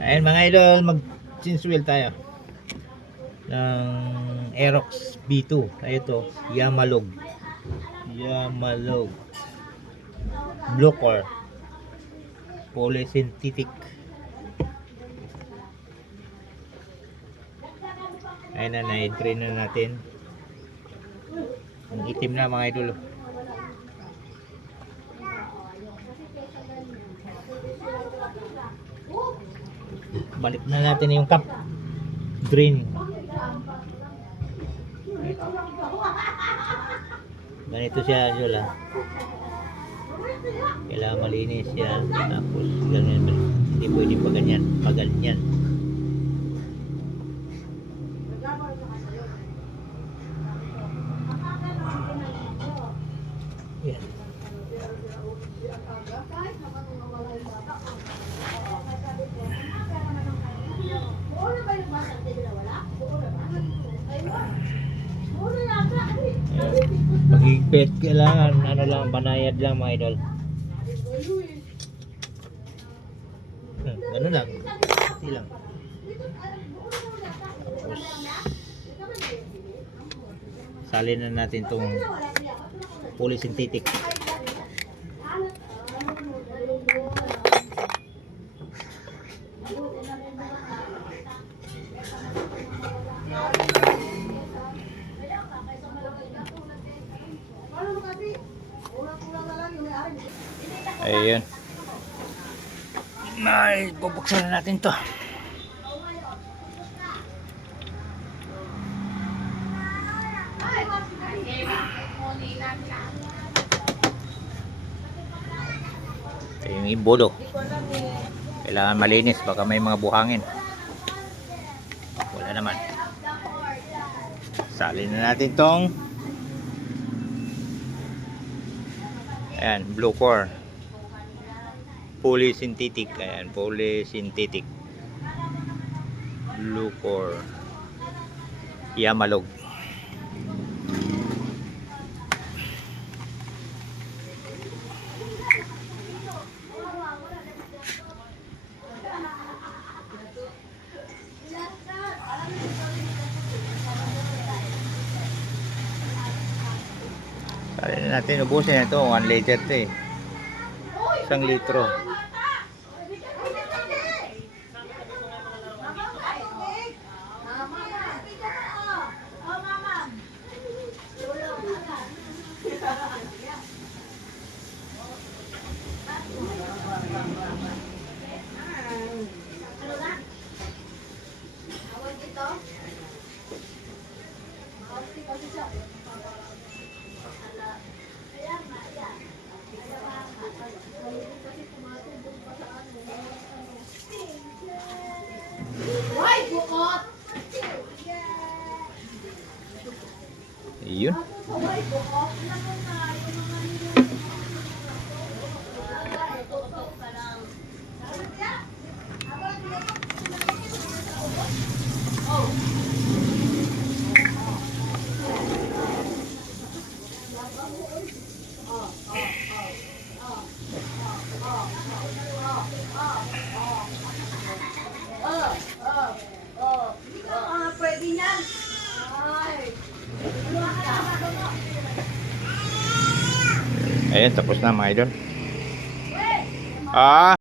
Ayan mga idol, mag change wheel tayo ng Aerox B2. Ito, Yamalog Blue Core Polysynthetic. Ayan na, na-entry na natin. Ang itim na mga idol. Balik na natin yung cup green. Ganito siya, Jola. Kailangan malinis siya. Tapos ganyan, hindi pwede pa ganyan. Yan. Pag-higpit kailangan ano lang, banayad lang mga idol. Ganun lang. Hindi lang. Tapos salin na natin tong polysynthetic. Ayun. Ay, bubuksan na natin to. Ito yung imbodo. Kailangan malinis, baka may mga buhangin. Wala naman. Salin na natin tong ayan, Blue Core Polysynthetic. Ayan, Polysynthetic Blue Core Yamalog. Salin na natin, ubusin ito. 1 liter ito eh. 1 litro. Yun. Ayan, tapos na mga idol.